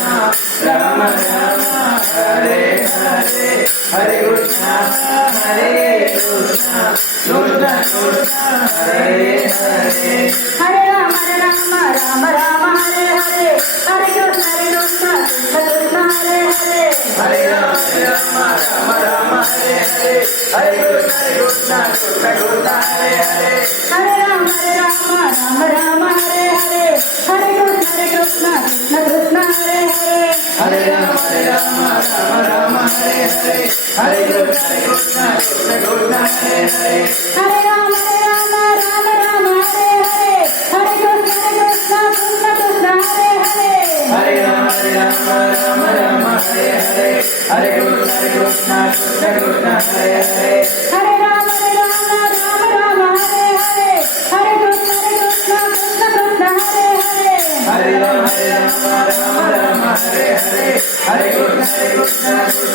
Rama Rama Hare Hare Hare Krishna Hare Krishna Krishna Krishna Hare Hare Hare Rama Rama Rama Rama Hare Hare Hare Krishna Krishna Krishna Hare Hare Hare Rama Rama Rama Rama Hare Hare Hare Krishna Krishna Krishna Hare Hare Hare Rama Rama Rama Rama Hare Hare Hare Krishna Krishna Krishna Hare Hare Hare Rama Rama Rama Rama Hare Hare Hare Krishna Krishna Krishna Hare Hare Hare Rama Rama Rama Rama Hare Hare Hare Krishna Krishna Krishna Hare Hare Hare Rama Rama Rama Rama Hare Hare Hare Krishna Krishna Krishna Hare Hare Hare Rama Rama Rama Rama Hare Hare Hare Krishna Krishna Krishna Hare Hare Hare Rama Rama Rama Rama Hare Hare Hare Krishna Krishna